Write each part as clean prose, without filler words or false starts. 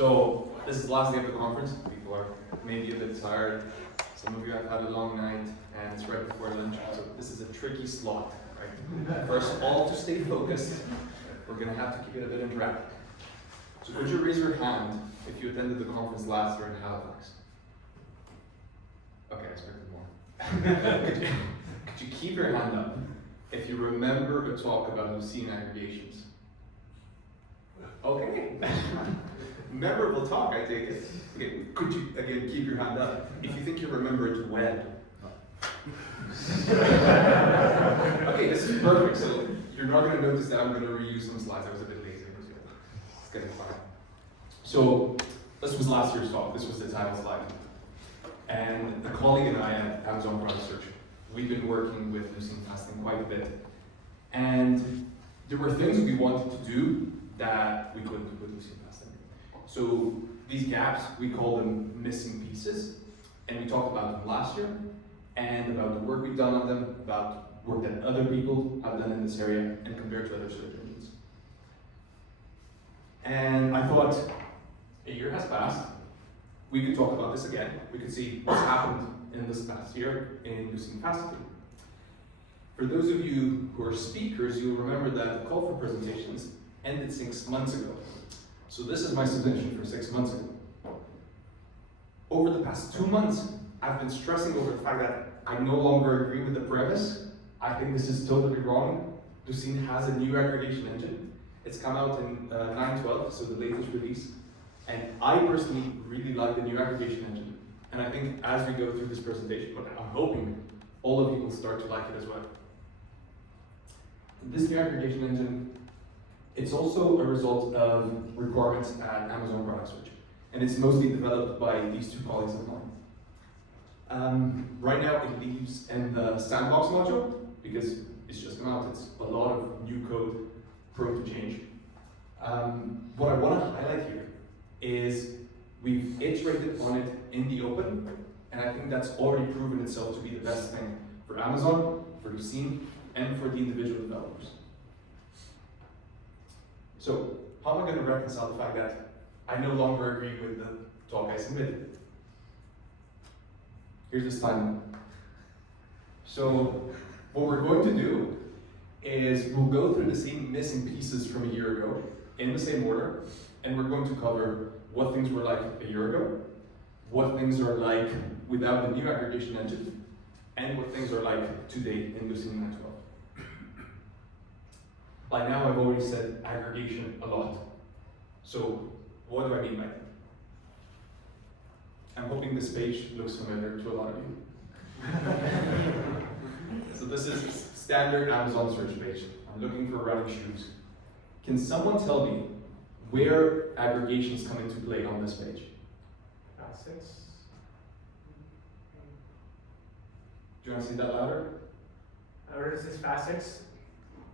So this is the last day of the conference. People are maybe a bit tired. Some of you have had a long night and it's right before lunch. So this is a tricky slot, right? For us all to stay focused, we're going to have to keep it a bit interactive. So could you raise your hand if you attended the conference last year in Halifax? Okay, I expected more. could you keep your hand up if you remember a talk about Lucene aggregations? Okay. Memorable talk, I take it. Okay, could you again keep your hand up if you think you remember it well? Okay, this is perfect. So you're not going to notice that I'm going to reuse some slides. I was a bit lazy. It's getting fine. So this was last year's talk. This was the title slide. And a colleague and I at Amazon Product Search, we've been working with Lucene fasting quite a bit. And there were things we wanted to do that we couldn't do with Lucene fasting. So these gaps, we call them missing pieces. And we talked about them last year, and about the work we've done on them, about work that other people have done in this area, and compared to other search engines. And I thought, a year has passed, we could talk about this again. We could see what's happened in this past year in Lucene fasting. For those of you who are speakers, you'll remember that the call for presentations ended 6 months ago. So this is my submission for 6 months ago. Over the past 2 months, I've been stressing over the fact that I no longer agree with the premise. I think this is totally wrong. Lucene has a new aggregation engine. It's come out in 9.12, so the latest release. And I personally really like the new aggregation engine. And I think as we go through this presentation, but I'm hoping all of you will start to like it as well. This new aggregation engine, it's also a result of requirements at Amazon Product Search. And it's mostly developed by these two colleagues of mine. Right now it lives in the sandbox module because it's just come out. It's a lot of new code prone to change. What I want to highlight here is we've iterated on it in the open, and I think that's already proven itself to be the best thing for Amazon, for Lucene, and for the individual developers. So how am I going to reconcile the fact that I no longer agree with the talk I submitted? Here's this timeline. So what we're going to do is we'll go through the same missing pieces from a year ago in the same order, and we're going to cover what things were like a year ago, what things are like without the new aggregation engine, and what things are like today in Lucene 9.12. By now I've already said aggregation a lot. So what do I mean by that? I'm hoping this page looks familiar to a lot of you. So this is standard Amazon search page. I'm looking for running shoes. Can someone tell me where aggregations come into play on this page? Facets. Do you want to say that louder? Or is this facets?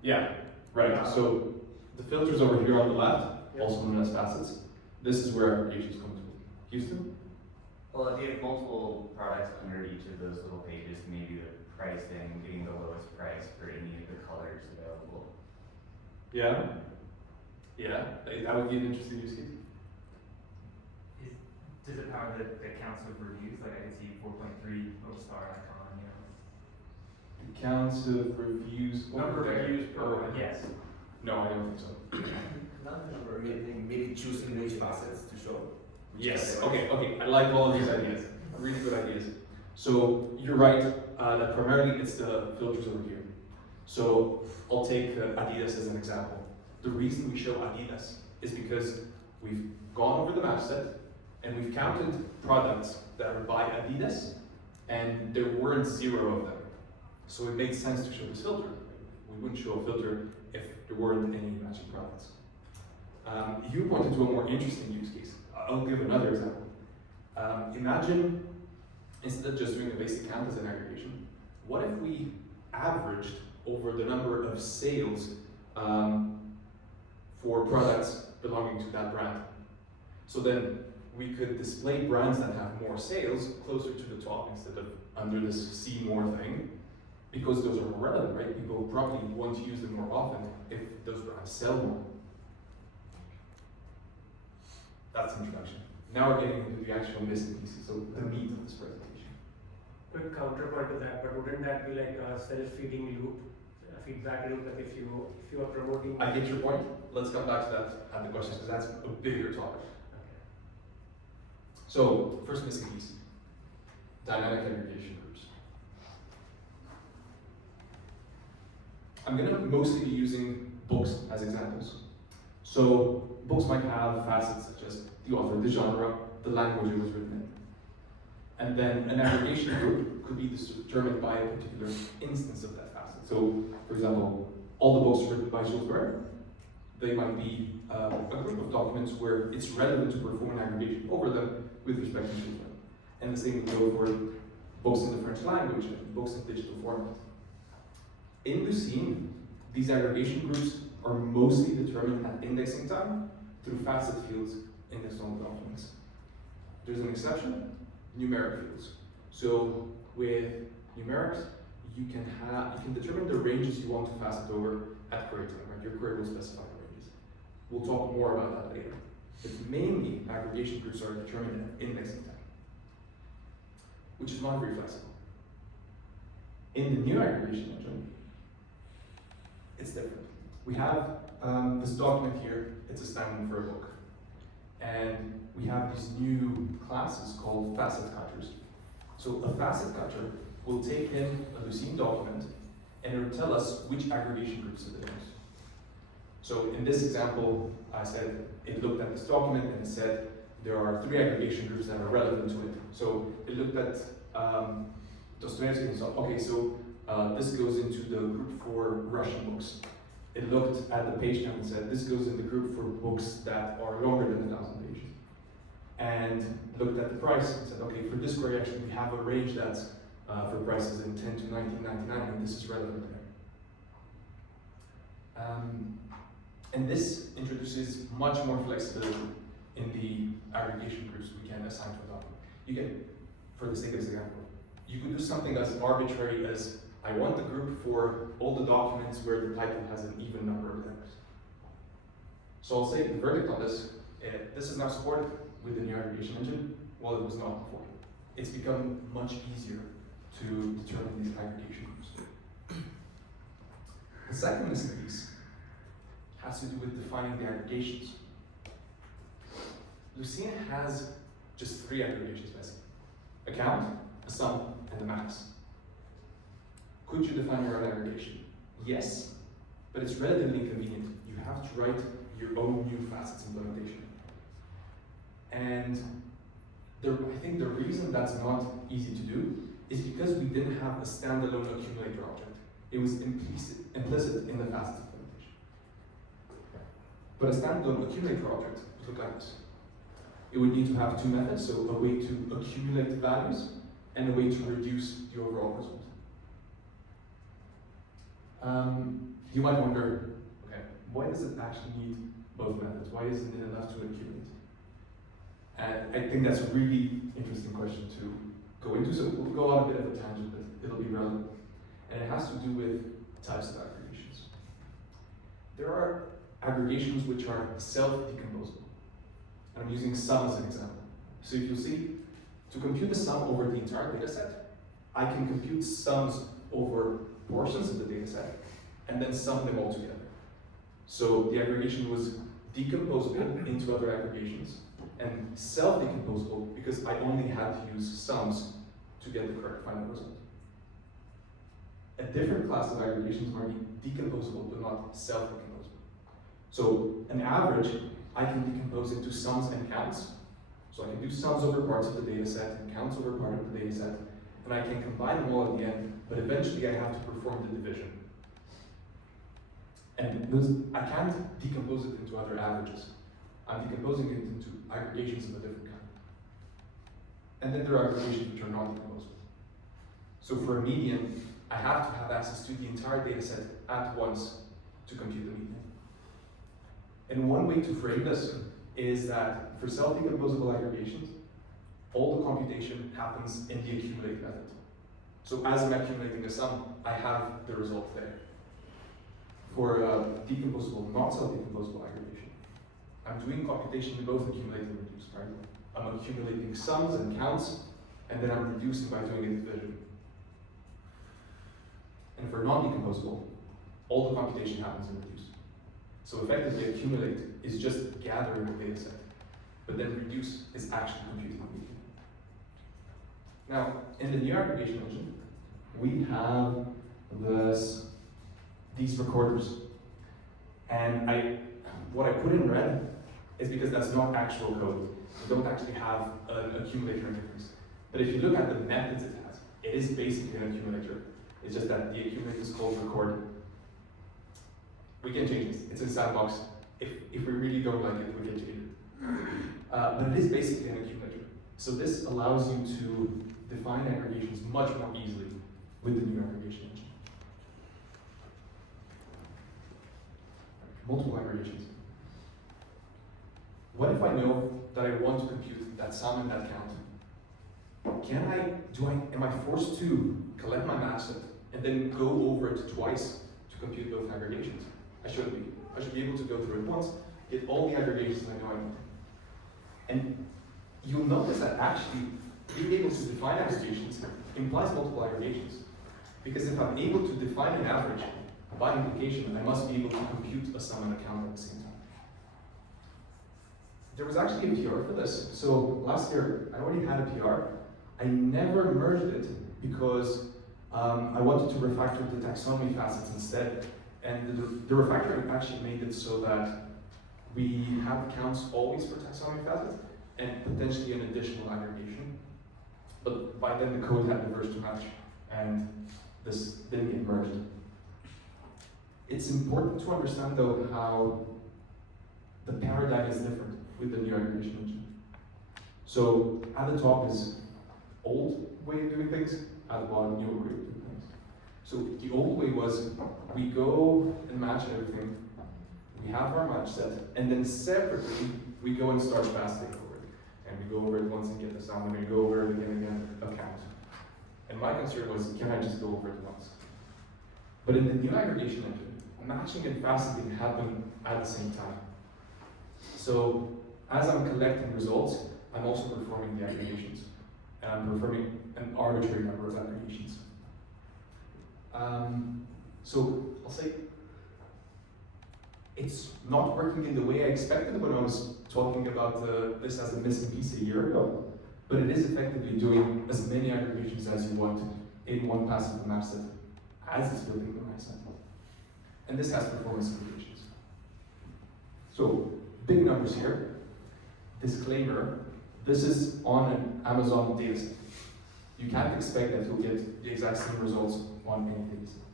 Yeah, right. So the filters over here on the left, also known as facets. This is where aggregations come to play. Houston? Well, if you have multiple products under each of those little pages, maybe the pricing, getting the lowest price for any of the colors available. Yeah. Yeah, that would be an interesting use case. Does it power the counts of reviews? Like I can see 4.3 little star icon, you know. Counts of reviews. Number of reviews per one. Yes. No, I don't think so. Not the number, maybe choosing which facets to show. Yes, okay, I like all of these ideas. Really good ideas. So you're right, that primarily it's the filters over here. So I'll take Adidas as an example. The reason we show Adidas is because we've gone over the map set and we've counted products that are by Adidas, and there weren't 0 of them. So it made sense to show this filter. We wouldn't show a filter if there weren't any matching products. You pointed to a more interesting use case. I'll give another example. Imagine, instead of just doing a basic count as an aggregation, what if we averaged over the number of sales for products belonging to that brand? So then we could display brands that have more sales closer to the top instead of under this see more thing, because those are more relevant, right? People probably want to use them more often if those brands sell more. That's the introduction. Now we're getting into the actual missing pieces, so the meat of this presentation. Quick counterpoint to that, but wouldn't that be like a self-feeding loop, a feedback loop that if you are promoting? I get your point. Let's come back to that at the questions because that's a bigger topic. Okay. So, first missing piece, dynamic aggregation groups. I'm gonna mostly be using books as examples. So, books might have facets such as the author, the genre, the language it was written in. And then an aggregation group could be determined by a particular instance of that facet. So, for example, all the books written by Jules Verne, they might be a group of documents where it's relevant to perform an aggregation over them with respect to Jules Verne. And the same would go for books in the French language and books in digital format. In Lucene, these aggregation groups are mostly determined at indexing time through facet fields indexed on the documents. There's an exception, numeric fields. So with numerics, you can determine the ranges you want to facet over at query time, right? Your query will specify the ranges. We'll talk more about that later. But mainly, aggregation groups are determined at indexing time, which is not very flexible. In the new aggregation engine, it's different. We have this document here, it's a stand-in for a book. And we have these new classes called facet cutters. So a facet cutter will take in a Lucene document and it will tell us which aggregation groups it is. So in this example, I said it looked at this document and it said there are 3 aggregation groups that are relevant to it. So it looked at Dostoevsky and so okay, so this goes into the group for Russian books. It looked at the page count and said this goes in the group for books that are longer than 1,000 pages. And looked at the price and said, okay, for this query actually we have a range that's for prices in 10 to 19.99, and this is relevant there. And this introduces much more flexibility in the aggregation groups we can assign to a document. You can, for the sake of this example, you could do something as arbitrary as I want the group for all the documents where the title has an even number of letters. So I'll say the verdict on this, this is now supported with the new aggregation engine, while it was not before. It's become much easier to determine these aggregation groups. The second missing piece has to do with defining the aggregations. Lucene has just 3 aggregations basically: a count, a sum, and the max. Could you define your own aggregation? Yes, but it's relatively inconvenient. You have to write your own new facets implementation. And I think the reason that's not easy to do is because we didn't have a standalone accumulator object. It was implicit in the facets implementation. But a standalone accumulator object would look like this. It would need to have 2 methods, so a way to accumulate values and a way to reduce the overall result. You might wonder, okay, why does it actually need both methods? Why isn't it enough to accumulate? And I think that's a really interesting question to go into, so we'll go on a bit of a tangent, but it'll be relevant. And it has to do with types of aggregations. There are aggregations which are self-decomposable. And I'm using sum as an example. So if you see, to compute the sum over the entire data set, I can compute sums over portions of the data set and then sum them all together. So the aggregation was decomposable into other aggregations and self-decomposable because I only had to use sums to get the correct final result. A different class of aggregations might be decomposable but not self-decomposable. So an average, I can decompose into sums and counts. So I can do sums over parts of the data set and counts over part of the data set, and I can combine them all at the end, but eventually I have to perform the division. And I can't decompose it into other averages. I'm decomposing it into aggregations of a different kind. And then there are aggregations which are not decomposable. So for a median, I have to have access to the entire data set at once to compute the median. And one way to frame this is that for self-decomposable aggregations, all the computation happens in the accumulate method. So as I'm accumulating a sum, I have the result there. For a decomposable, not self-decomposable aggregation, I'm doing computation in both accumulate and reduce, right? I'm accumulating sums and counts, and then I'm reducing by doing a division. And for non-decomposable, all the computation happens in reduce. So effectively, accumulate is just gathering the data set, but then reduce is actually computing the media. Now, in the new aggregation engine, we have these recorders. And what I put in red is because that's not actual code. We don't actually have an accumulator interface. But if you look at the methods it has, it is basically an accumulator. It's just that the accumulator is called record. We can change this. It's in sandbox. If we really don't like it, we can change it. But it is basically an accumulator. So this allows you to define aggregations much more easily with the new aggregation engine. Multiple aggregations. What if I know that I want to compute that sum and that count? Am I forced to collect my match set and then go over it twice to compute both aggregations? I shouldn't be. I should be able to go through it once, get all the aggregations I know I want. And you'll notice that actually being able to define aggregations implies multiple aggregations. Because if I'm able to define an average, by implication, I must be able to compute a sum and a count at the same time. There was actually a PR for this. So last year, I already had a PR. I never merged it because I wanted to refactor the taxonomy facets instead. And the refactoring actually made it so that we have counts always for taxonomy facets and potentially an additional aggregation. But by then the code had diverged to match and this didn't get merged. It's important to understand though how the paradigm is different with the new aggregation engine. So at the top is old way of doing things, at the bottom new way of doing things. So the old way was we go and match everything, we have our match set, and then separately we go and start fasting over it. And we go over it once and get the sum, and we go over it again, a count. And my concern was, can I just go over it once? But in the new aggregation engine, matching and faceting happen at the same time. So as I'm collecting results, I'm also performing the aggregations. And I'm performing an arbitrary number of aggregations. So I'll say it's not working in the way I expected when I was talking about this as a missing piece a year ago, but it is effectively doing as many aggregations as you want in one pass of the match set as it's building the match set. And this has performance implications. So big numbers here. Disclaimer, this is on an Amazon dataset. You can't expect that you'll get the exact same results on any dataset.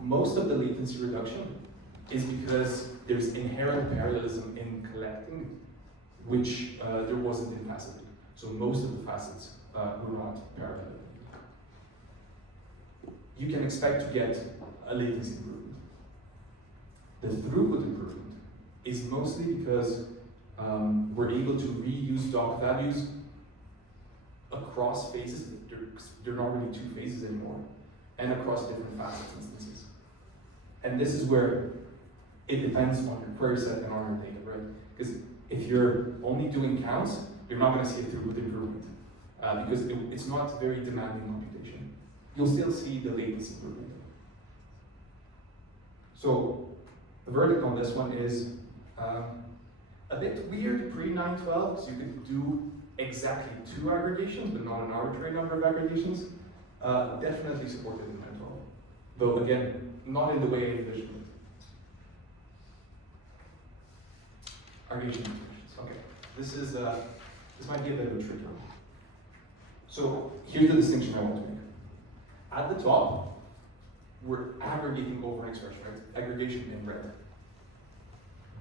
Most of the latency reduction is because there's inherent parallelism in collecting, which there wasn't in faceting. So most of the facets were not parallel. You can expect to get a latency improvement. The throughput improvement is mostly because we're able to reuse doc values across phases. They're not really two phases anymore, and across different facets instances. And this is where it depends on your query set and on your data, right? Because if you're only doing counts, you're not going to see a throughput improvement because it's not very demanding computation. You'll still see the latency improvement. So the verdict on this one is a bit weird pre-912 because you could do exactly 2 aggregations, but not an arbitrary number of aggregations. Definitely supported in 912, though again, not in the way I envisioned it. Aggregation expressions. Okay, this might be a bit of a tricky one. So here's the distinction I want to make. At the top, we're aggregating over an expression, right? Aggregation in red.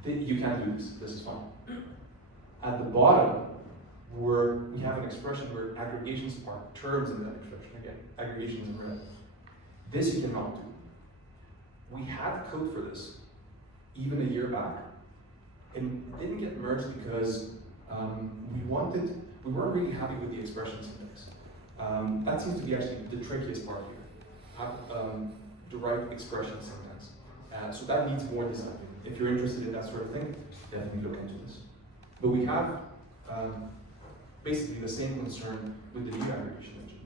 You can't do this. This is fine. At the bottom, we have an expression where aggregations are terms in that expression. Again, aggregations in red. This you cannot do. We had code for this even a year back, and it didn't get merged because we weren't really happy with the expression syntax. That seems to be actually the trickiest part here. Have the right expression syntax. So that needs more design. If you're interested in that sort of thing, definitely look into this. But we have basically the same concern with the new aggregation engine.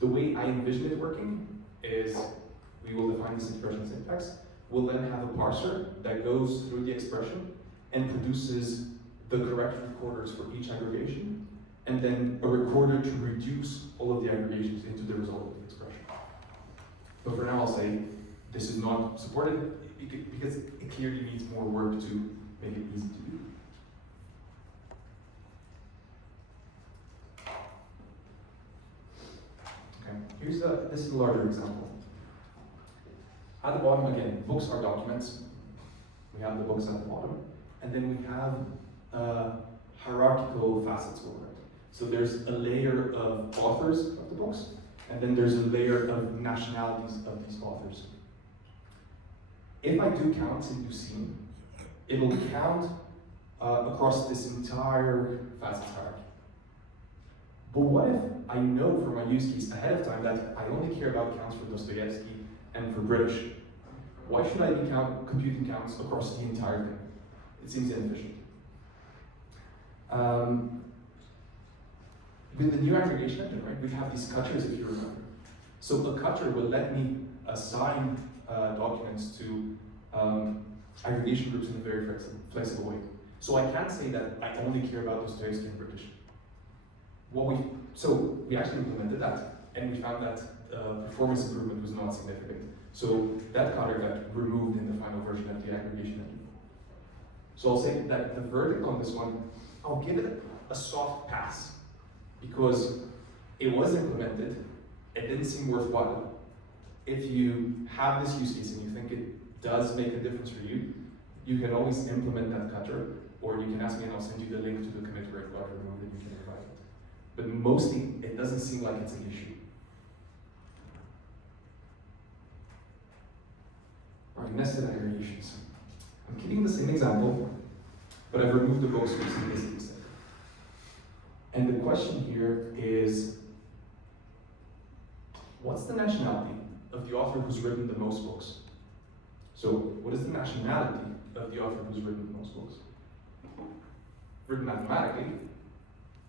The way I envision it working is we will define this expression syntax. We'll then have a parser that goes through the expression and produces the correct recorders for each aggregation, and then a recorder to reduce all of the aggregations into the result of the expression. But for now, I'll say this is not supported because it clearly needs more work to make it easy to do. Okay, this is a larger example. At the bottom again, books are documents. We have the books at the bottom, and then we have hierarchical facets over it. So there's a layer of authors of the books, and then there's a layer of nationalities of these authors. If I do counts in Lucene, it'll count across this entire facets hierarchy. But what if I know from my use case ahead of time that I only care about counts for Dostoevsky and for British? Why should I be computing counts across the entire thing? It seems inefficient. With the new aggregation engine, right, we have these cutters, if you remember. So a cutter will let me assign documents to aggregation groups in a very flexible way. So I can't say that I only care about Dostoevsky and British. So we actually implemented that, and we found that performance improvement was not significant. So that cutter got removed in the final version of the aggregation engine. So I'll say that the verdict on this one, I'll give it a soft pass, because it was implemented, it didn't seem worthwhile. If you have this use case and you think it does make a difference for you, you can always implement that cutter, or you can ask me and I'll send you the link to the commit where it got removed and you can revise it. But mostly, it doesn't seem like it's an issue. All right, nested aggregations. I'm keeping the same example, but I've removed the books from simplicity instead. And the question here is, what's the nationality of the author who's written the most books? So, what is the nationality of the author who's written the most books? Written mathematically,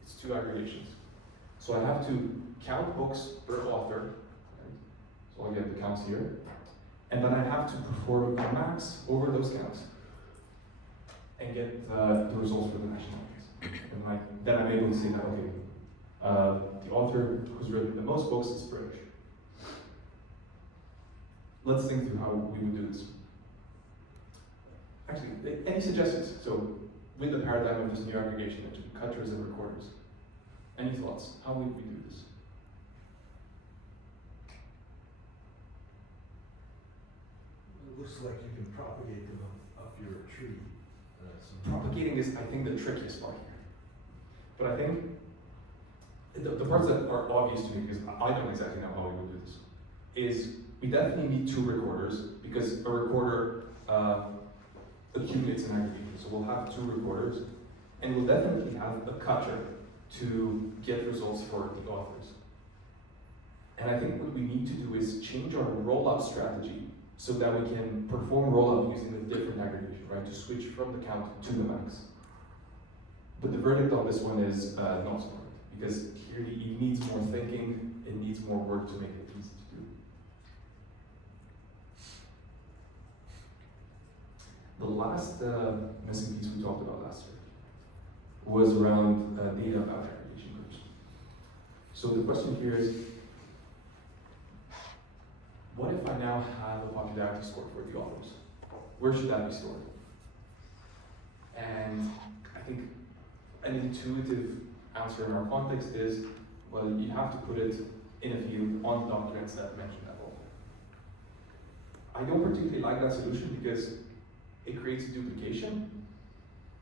it's 2 aggregations. So I have to count books per author, right? So I'll get the counts here. And then I have to perform a max over those counts and get the results for the nationalities. And then I'm able to say that, okay, the author who's written the most books is British. Let's think through how we would do this. Actually, any suggestions? So, with the paradigm of this new aggregation engine, cutters and recorders, any thoughts? How would we do this? It looks like you can propagate them up your tree. Propagating is, I think, the trickiest part here. But I think the parts that are obvious to me, because I don't exactly know how we would do this, is we definitely need 2 recorders, because a recorder accumulates an aggregation. So we'll have 2 recorders, and we'll definitely have a cutter to get results for the authors. And I think what we need to do is change our rollup strategy so that we can perform rollup using a different aggregation, right? To switch from the count to the max. But the verdict on this one is not smart, because clearly it needs more thinking, it needs more work to make it easy to do. The last missing piece we talked about last year was around data about aggregation groups. So the question here is, what if I now have a popularity score for the authors? Where should that be stored? And I think an intuitive answer in our context is, well, you have to put it in a field on documents that mention that author. I don't particularly like that solution because it creates duplication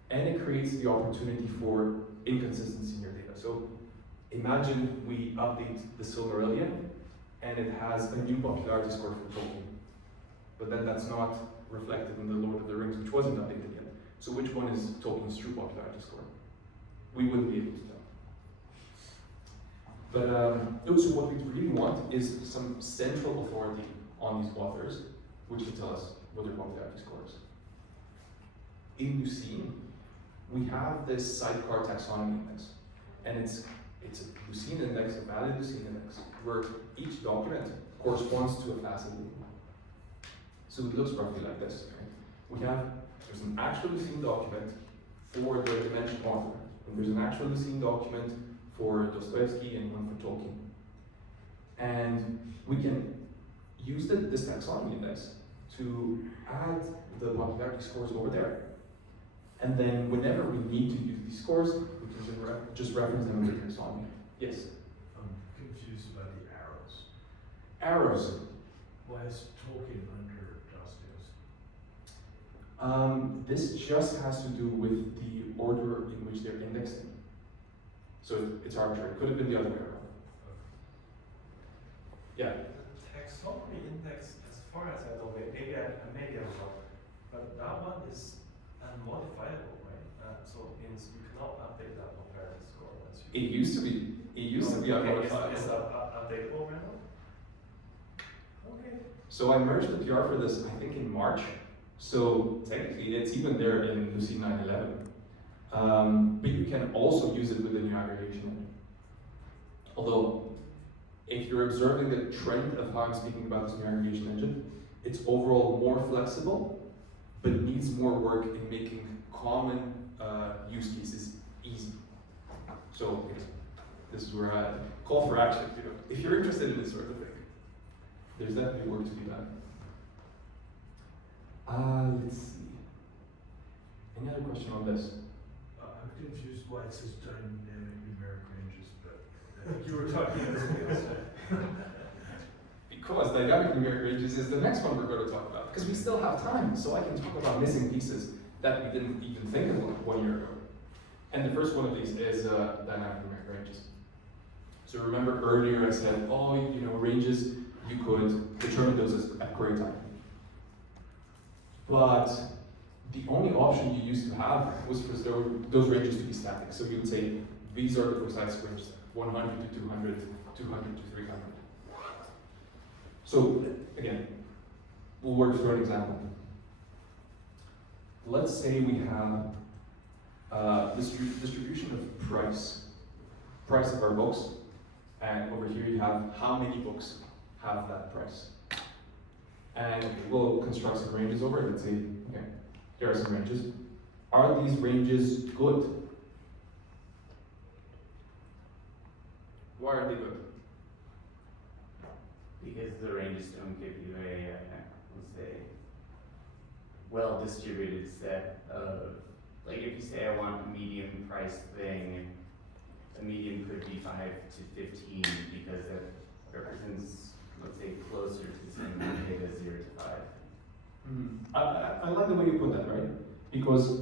and it creates the opportunity for inconsistency in your data. So imagine we update the Silmarillion and it has a new popularity score for Tolkien. But then that's not reflected in the Lord of the Rings, which wasn't updated yet. So which one is Tolkien's true popularity score? We wouldn't be able to tell. But so what we really want is some central authority on these authors which will tell us what their popularity score is. In Lucene, we have this sidecar taxonomy index, and it's a Lucene index, a valid Lucene index, where each document corresponds to a facet label. So it looks roughly like this. Okay? There's an actual Lucene document for the dimension author, and there's an actual Lucene document for Dostoevsky and one for Tolkien. And we can use this taxonomy index to add the popularity scores over there. And then whenever we need to use these scores, we can just reference them in the taxonomy. Yes? I'm confused about the arrows. Arrows. Why is Tolkien under Dostoevsky? This just has to do with the order in which they're indexing. So it's arbitrary. It could have been the other way around. Yeah. The taxonomy index, as far as I know, maybe I'm wrong, but that one is unmodifiable, right? So it means you cannot update that popularity score once you. It used to be. It used to be unmodifiable. Is that updatable right now? Okay. So I merged the PR for this, I think, in March. So technically, it's even there in Lucene 9.11. But you can also use it with the new aggregation engine. Although, if you're observing the trend of how I'm speaking about this new aggregation engine, it's overall more flexible, but it needs more work in making common use cases easy. So this is where I call for action. You know, if you're interested in this sort of thing, there's definitely work to be done. Let's see. Any other question on this? I'm confused why it says dynamic numeric ranges, but I think you were talking about something else. Because dynamic numeric ranges is the next one we're going to talk about. Because we still have time, so I can talk about missing pieces that we didn't even think of 1 year ago. And the first one of these is dynamic numeric ranges. So remember earlier I said, oh, you know, ranges, you could determine those at query time. But the only option you used to have was for those ranges to be static. So you would say, these are the precise ranges, 100 to 200, 200 to 300. So again, we'll work through an example. Let's say we have distribution of price of our books, and over here you have how many books have that price. And we'll construct some ranges over it. Let's say, okay, here are some ranges. Are these ranges good? Why are they good? Because the ranges don't give you a, let's say, well-distributed set of, like if you say I want a medium price thing, a medium could be 5 to 15 because that represents, let's say, closer to the same data 0 to 5. I like the way you put that, right? Because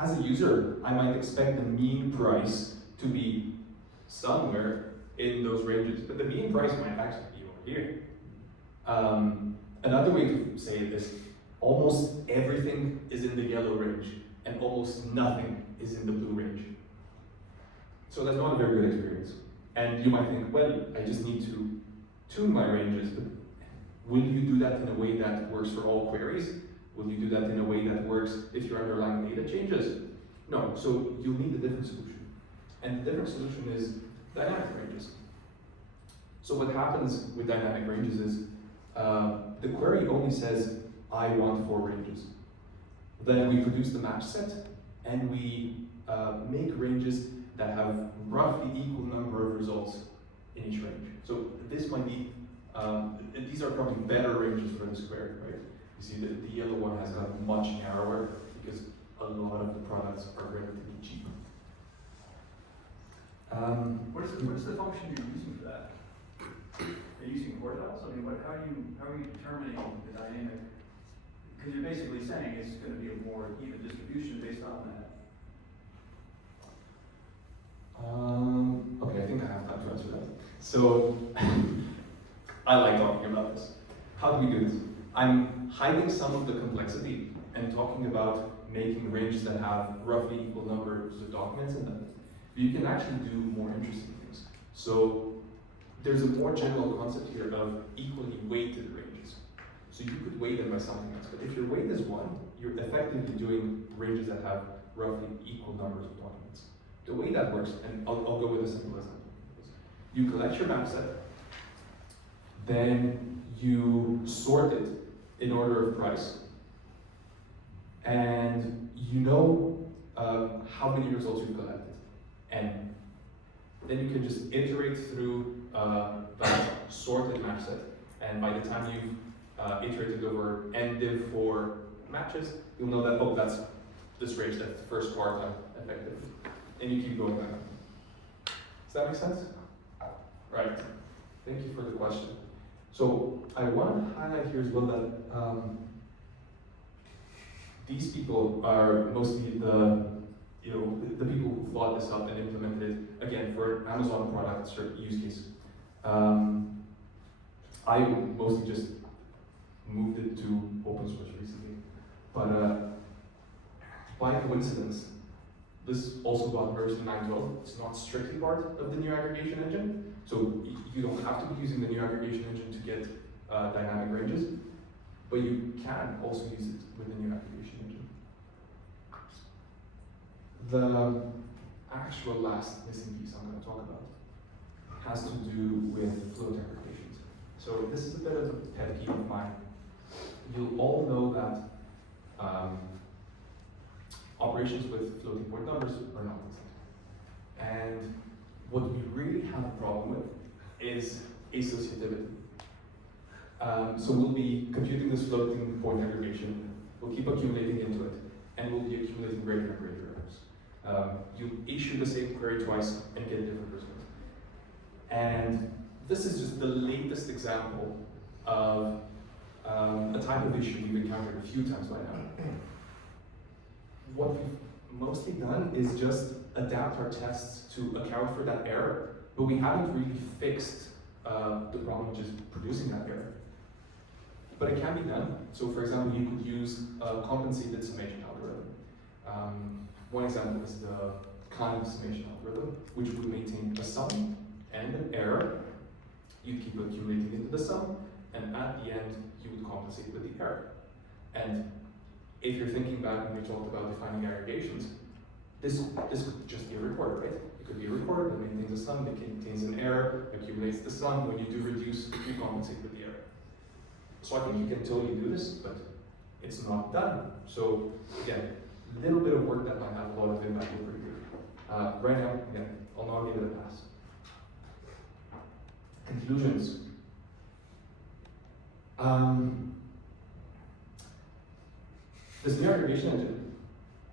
as a user, I might expect the mean price to be somewhere in those ranges, but the mean price might actually be over here. Another way to say it is almost everything is in the yellow range and almost nothing is in the blue range. So that's not a very good experience. And you might think, well, I just need to tune my ranges, but will you do that in a way that works for all queries? Will you do that in a way that works if your underlying data changes? No, so you'll need a different solution. And the different solution is dynamic ranges. So what happens with dynamic ranges is the query only says, I want 4 ranges. Then we produce the match set, and we make ranges that have roughly equal number of results in each range. So this might be, these are probably better ranges for this query, right? You see that the yellow one has got much narrower because a lot of the products are relatively cheap. What is the function you're using for that? Are you using quartiles? I mean, how are you determining the dynamic? Because you're basically saying it's going to be a more even distribution based on that. Okay, I think I have time to answer that. So, I like talking about this. How do we do this? I'm hiding some of the complexity and talking about making ranges that have roughly equal numbers of documents in them. You can actually do more interesting things. So, there's a more general concept here of equally weighted ranges. So you could weight them by something else. But if your weight is 1, you're effectively doing ranges that have roughly equal numbers of documents. The way that works, and I'll go with a simple example. You collect your map set, then you sort it in order of price, and you know how many results you've collected. And then you can just iterate through that sorted map set, and by the time you've iterated over n div for matches, you'll know that, oh, that's this range, that's the first quartile effectively. And you keep going back. Does that make sense? Right. Thank you for the question. So I want to highlight here as well that these people are mostly the people who thought this up and implemented it, again, for Amazon product use case. I mostly just moved it to open source recently. But by coincidence, this also got version 9.12. It's not strictly part of the new aggregation engine. So you don't have to be using the new aggregation engine to get dynamic ranges, but you can also use it with the new aggregation engine. The actual last missing piece I'm going to talk about has to do with float aggregations. So this is a bit of a pet peeve of mine. You'll all know that operations with floating point numbers are not exempt. And what we really have a problem with is associativity. So we'll be computing this floating point aggregation, we'll keep accumulating into it, and we'll be accumulating greater and greater errors. You issue the same query twice and get different results. And this is just the latest example of a type of issue we've encountered a few times by now. What we've mostly done is just adapt our tests to account for that error, but we haven't really fixed the problem just producing that error. But it can be done. So for example, you could use a compensated summation algorithm. One example is the Ukhanov summation algorithm, which would maintain a sum and an error. You'd keep accumulating into the sum, and at the end, you would compensate with the error. And if you're thinking back when we talked about defining aggregations, this could just be a recorder, right? It could be a recorder that maintains a sum, that contains an error, accumulates the sum. When you do reduce, you compensate with the error. So I think you can totally do this, but it's not done. So again, a little bit of work that might have a lot of impact over here. Right now, again, I'll now give it a pass. Conclusions. This new aggregation engine,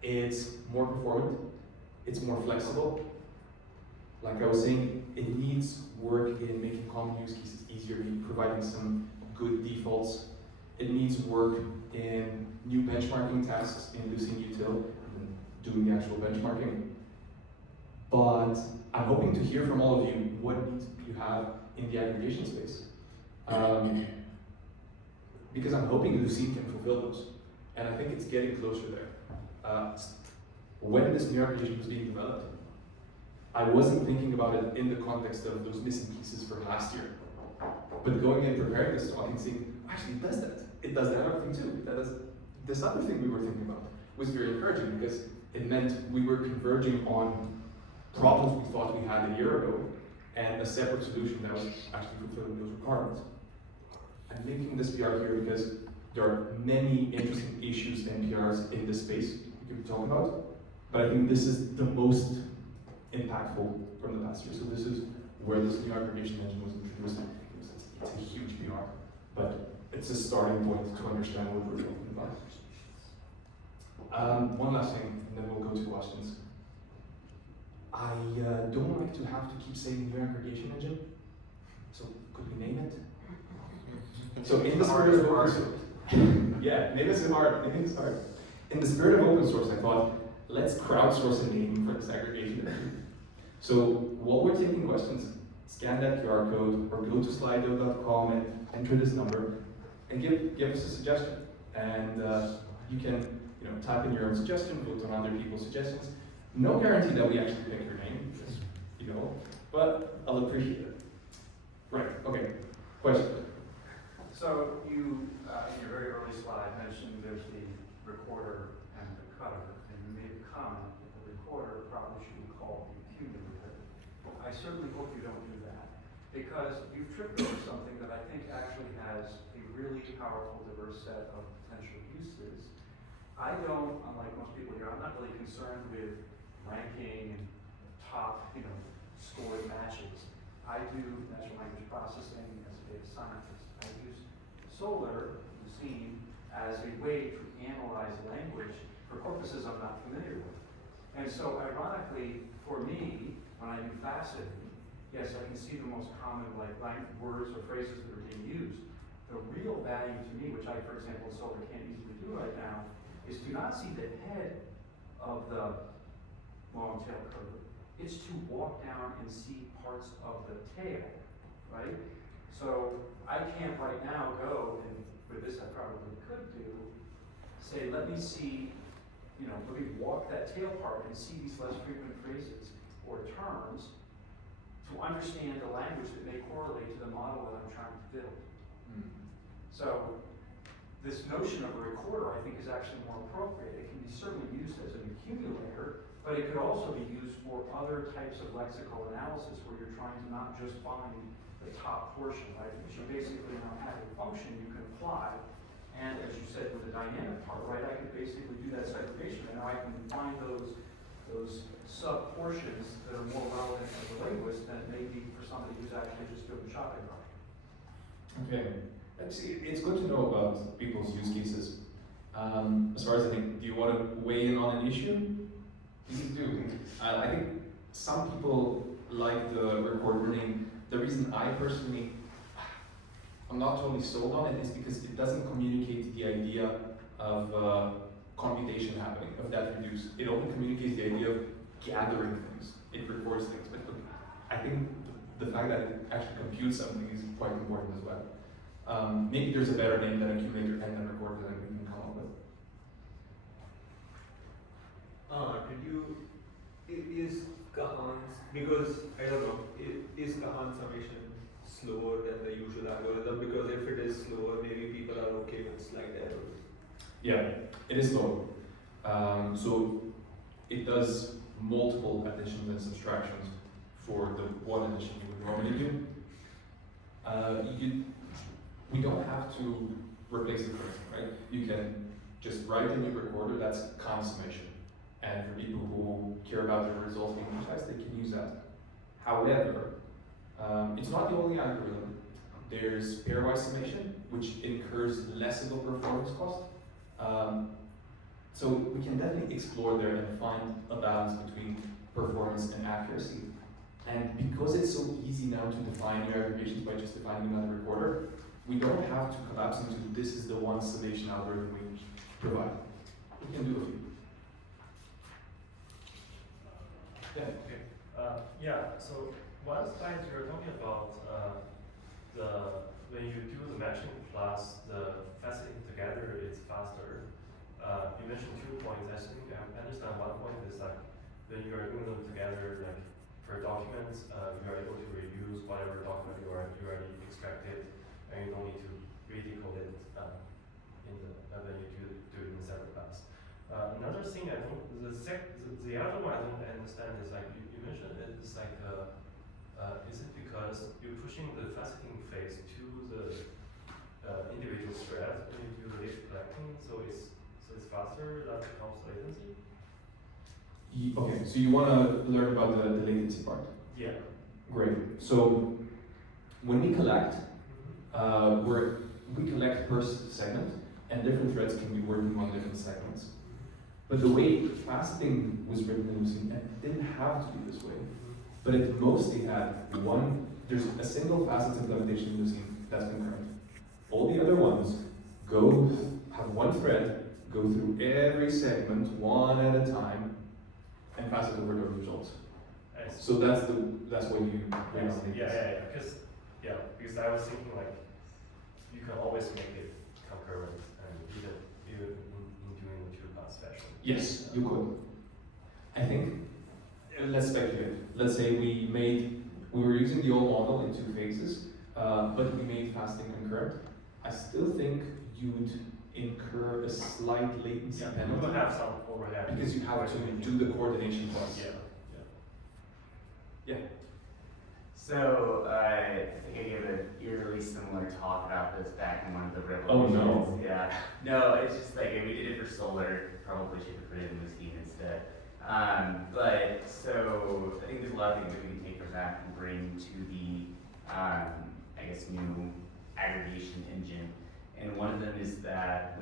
it's more performant, it's more flexible. Like I was saying, it needs work in making common use cases easier, in providing some good defaults. It needs work in new benchmarking tasks in Lucene util, doing the actual benchmarking. But I'm hoping to hear from all of you what needs you have in the aggregation space. Because I'm hoping Lucene can fulfill those. And I think it's getting closer there. When this new aggregation was being developed, I wasn't thinking about it in the context of those missing pieces from last year. But going and preparing this talk and seeing, actually it does that. It does that other thing too. That does this other thing we were thinking about was very encouraging because it meant we were converging on problems we thought we had a year ago and a separate solution that was actually fulfilling those requirements. I'm making this PR here because there are many interesting issues and PRs in this space we could be talking about, but I think this is the most impactful from the past year. So this is where this new aggregation engine was introduced. It's a huge PR, but it's a starting point to understand what we're talking about. One last thing, and then we'll go to questions. I don't like to have to keep saying new aggregation engine, so could we name it? So in the spirit of open source, yeah, name is hard. In the spirit of open source, I thought, let's crowdsource a name for this aggregation engine. So while we're taking questions, scan that QR code or go to slido.com and enter this number and give us a suggestion. And you can type in your own suggestion, vote on other people's suggestions. No guarantee that we actually pick your name, just, but I'll appreciate it. Right, okay, question. So you, in your very early slide, mentioned there's the recorder and the cutter, and you made a comment that the recorder probably should be called the accumulator. I certainly hope you don't do that, because you've tripped over something that I think actually has a really powerful, diverse set of potential uses. I don't, unlike most people here, I'm not really concerned with ranking and top, scored matches. I do natural language processing as a data scientist. I use Solar, Lucene, as a way to analyze language for corpuses I'm not familiar with. And so ironically, for me, when I do faceting, yes, I can see the most common words or phrases that are being used. The real value to me, which I, for example, in Solar can't easily do right now, is to not see the head of the long tail curve. It's to walk down and see parts of the tail, right? So I can't right now go, and for this I probably could do, say, let me see, let me walk that tail part and see these less frequent phrases or terms to understand a language that may correlate to the model that I'm trying to build. So this notion of a recorder, I think, is actually more appropriate. It can be certainly used as an accumulator, but it could also be used for other types of lexical analysis where you're trying to not just find the top portion, right? Because you basically now have a function you can apply, and as you said with the dynamic part, right, I could basically do that segregation, and now I can find those sub-portions that are more relevant as a linguist than maybe for somebody who's actually just doing shopping right. Okay. It's good to know about people's use cases. As far as I think, do you want to weigh in on an issue? Please do. I think some people like the record learning. The reason I personally, I'm not totally sold on it is because it doesn't communicate the idea of computation happening, of that reduce. It only communicates the idea of gathering things. It records things. But I think the fact that it actually computes something is quite important as well. Maybe there's a better name than accumulator and then recorder that we can come up with. Is Kahan's, because I don't know, is Kahan's summation slower than the usual algorithm? Because if it is slower, maybe people are okay with slight errors. Yeah, it is slow. So it does multiple additions and subtractions for the one addition you would normally do. We don't have to replace the person, right? You can just write in your recorder, that's consummation. And for people who care about their results being precise, they can use that. However, it's not the only algorithm. There's pairwise summation, which incurs less of a performance cost. So we can definitely explore there and find a balance between performance and accuracy. And because it's so easy now to define your aggregations by just defining another recorder, we don't have to collapse into this is the one summation algorithm we provide. We can do a few. So one slide you're talking about when you do the matching plus the faceting together, it's faster. You mentioned 2 points. I think I understand one point is like when you are doing them together, like for documents, you are able to reuse whatever document you already extracted, and you don't need to re-decode it when you do it in a separate class. Another thing I think the other one I don't understand is like you mentioned it's like is it because you're pushing the faceting phase to the individual threads when you do the data collecting, so it's faster, that helps latency? Okay, so you want to learn about the latency part? Yeah. Great. So when we collect, we collect per segment, and different threads can be working on different segments. But the way faceting was written in Lucene, it didn't have to be this way. But it mostly had there's a single facet implementation in Lucene that's concurrent. All the other ones have one thread, go through every segment one at a time, and pass it over to the results. So that's what you bring on. Because I was thinking like you can always make it concurrent and even in doing the 2-pass fashion. Yes, you could. I think let's speculate. Let's say we were using the old model in 2 phases, but we made fasting concurrent. I still think you would incur a slight latency Yeah, we penalty will have some overlap. because you have to do the coordination plus. Yeah. So, I think I gave an eerily similar talk about this back in one of the Oh, revolutions. no. Yeah. No, it's just like, we did it for solar, probably should have put it in Lucene instead. But, so, I think there's a lot of things that we can take from that and bring to the, I guess, new aggregation engine. And one of them is that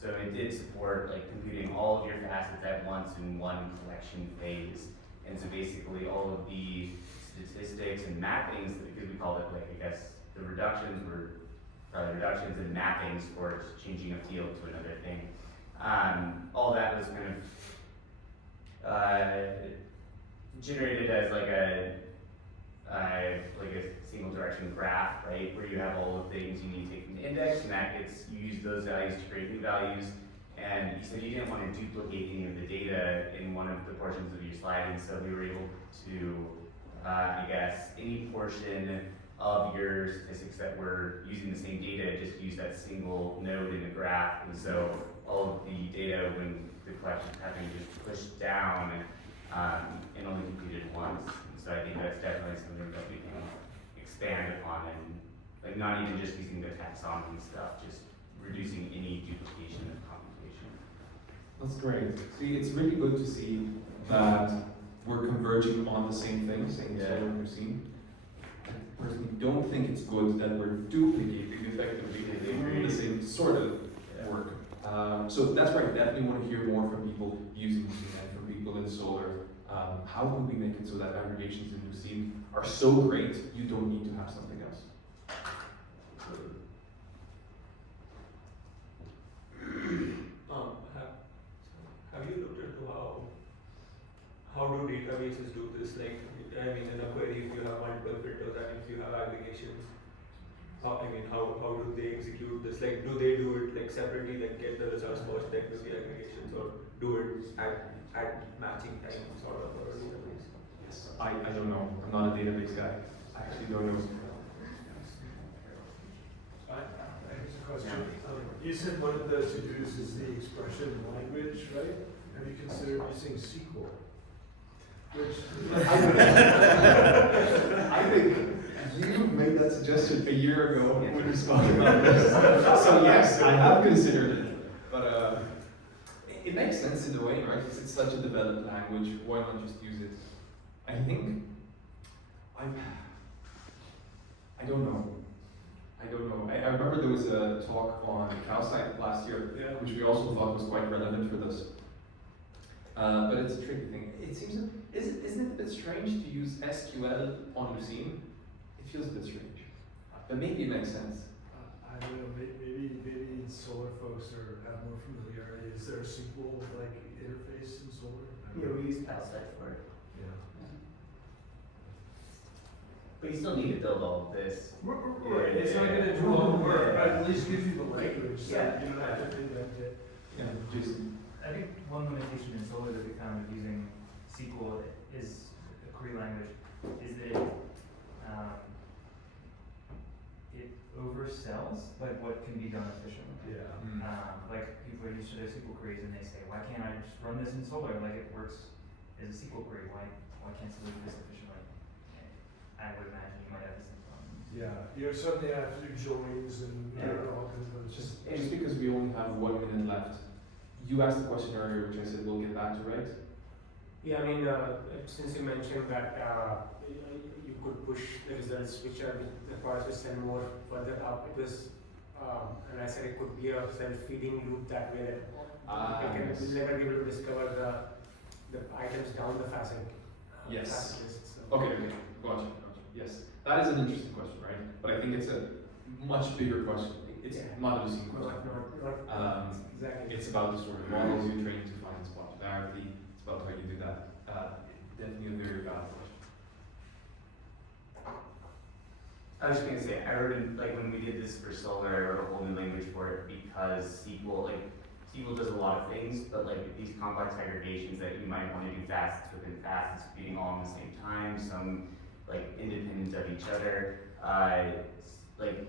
so it did support like computing all of your facets at once in one collection phase. And so basically all of the statistics and mappings, because we called it like, I guess, the reductions were probably reductions and mappings for changing a field to another thing. All that was kind of generated as like a single direction graph, right? Where you have all the things you need to take from the index, and that gets, you use those values to create new values. And you said you didn't want to duplicate any of the data in one of the portions of your slide, and so we were able to, I guess, any portion of your statistics that were using the same data, just use that single node in the graph. And so all of the data, when the collection is happening, just pushed down and only computed once. And so I think that's definitely something that we can expand upon, and like not even just using the taxonomy stuff, just reducing any duplication of computation. That's great. See, it's really good to see that we're converging on the same thing, saying Yeah. solar and Lucene. I personally don't think it's good that we're duplicating effectively the same sort of work. So that's right, definitely want to hear more from people using Lucene and from people in solar. How can we make it so that aggregations in Lucene are so great you don't need to have something else? Have you looked into how do databases do this? Like, I mean, in a query, if you have multiple filters and if you have aggregations, how do they execute this? Like, do they do it like separately, like get the results first, then do the aggregations, or do it at matching time, sort of, or database? Yes, I don't know. I'm not a database guy. I actually don't know. Here's a question. You said one of the to-dos is the expression language, right? Have you considered using SQL? Which I think you made that suggestion a year ago when we spoke about this. So yes, I have considered it. But it makes sense in a way, right? It's such a developed language. Why not just use it? I think I don't know. I remember there was a talk on the cow site last year, which we also thought was quite relevant for this. But it's a tricky thing. It seems, isn't it a bit strange to use SQL on Lucene? It feels a bit strange. But maybe it makes sense. I don't know. Maybe solar folks have more familiarity. Is there a SQL like interface in solar? Yeah, we use Palsite for it. Yeah. But you still need to build all of this. Right. It's not going to do all the work, but at least gives you the language. So Yeah. you don't have to invent it. Yeah, Jason. I think one limitation in Solar that we found with using SQL is a query language is that it oversells like what can be done efficiently. Yeah. Like people are used to their SQL queries and they say, why can't I just run this in Solar? Like it works as a SQL query. Why can't somebody do this efficiently? I would imagine you might have the same problem. Yeah. You suddenly have to do joins and all kinds of other Just stuff. because we only have 1 minute left. You asked the question earlier, which I said we'll get back to, right? Yeah, I mean, since you mentioned that you could push the results which are the process and more further up, it was, and I said it could be a self-feeding loop that way that it can never be able to discover the items down the facet. Yes. facet list, so. Okay, gotcha. Yes, that is an interesting question, right? But I think it's a much bigger question. It's not a Lucene question. Not exactly. It's about the sort of models you train to find spontaneity. It's about how you do that. Definitely a very valid question. I was just gonna say, I wrote in, like when we did this for solar, I wrote a whole new language for it because SQL does a lot of things, but like these complex aggregations that you might want to do facets within facets, being all at the same time, some like independent of each other. Like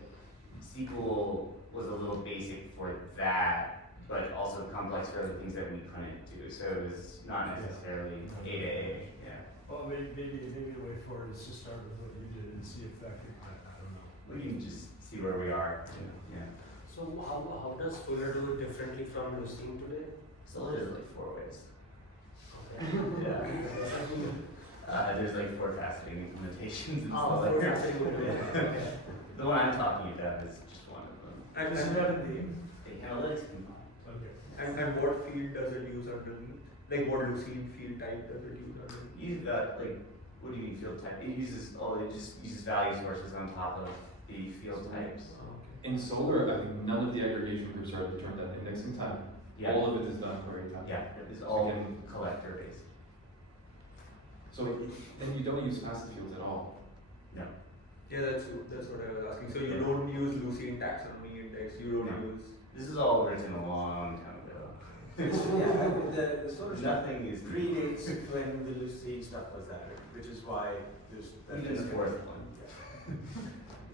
SQL was a little basic for that, but also complex for other things that we couldn't do. So it was not necessarily A to A. Yeah. Well, maybe the way forward is to start with what you did and see if that could, I don't know. We can just see where we are. Yeah. So how does Fuller do it differently from Lucene today? So there's like 4 ways. Okay. Yeah. There's like forecasting implementations and Oh, stuff like that. forecasting implementation. The one I'm talking about is just one of them. And, Does it have a name? The analytics combined. Okay. and what field does it use underneath? Like what Lucene field type does it use underneath? You've got like, what do you mean field type? It just uses value sources on top of the field types. In Solar, I think none of the aggregation groups are returned at indexing time. Yeah. All of it is done query time. Yeah, it's So all again- collector based. So then you don't use passive fields at all. No. Yeah, that's what I was asking. So you don't use Lucene taxonomy index. You don't No. use. This is all written a long time ago. The solution Nothing is predates when the Lucene stuff was added, which is why there's. Even the fourth one.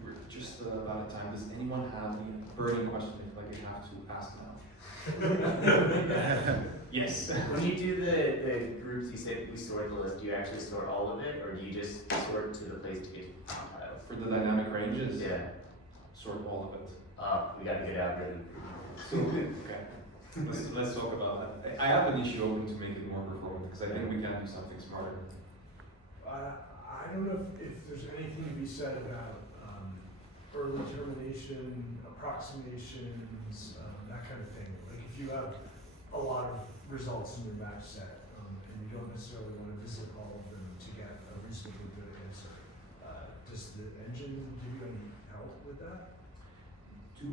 We're just about out of time. Does anyone have any burning questions they feel like you have to ask now? Yes. When you do the groups, you said we sort the list. Do you actually sort all of it, or do you just sort to the place to get compiled? For the dynamic ranges, Yeah. sort all of it. We got a good algorithm. So, okay. Let's talk about that. I have an issue open to make it more performant because I think we can do something smarter. I don't know if there's anything to be said about early termination, approximations, that kind of thing. Like if you have a lot of results in your match set, and you don't necessarily want to visit all of them to get a reasonably good answer, does the engine give you any help with that? Do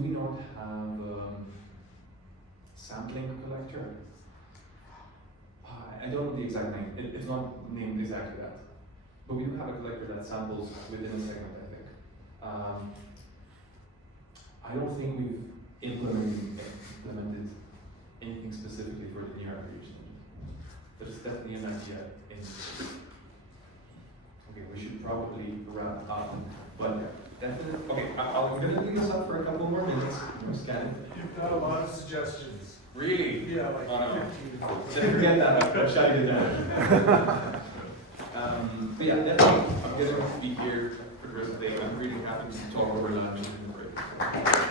we not have sampling collector? I don't know the exact name. It's not named exactly that. But we do have a collector that samples within a segment, I think. I don't think we've implemented anything specifically for the near aggregation. But it's definitely an idea. Okay, we should probably wrap up. But definitely, okay, I'm gonna leave this up for a couple more minutes. I'm scanning. You've got a lot of suggestions. Really? Yeah, like Oh, no. 15. Then forget that, I've shut it down. But yeah, definitely, I'm gonna be here for the rest of the day. I'm really happy to talk over lunch and break.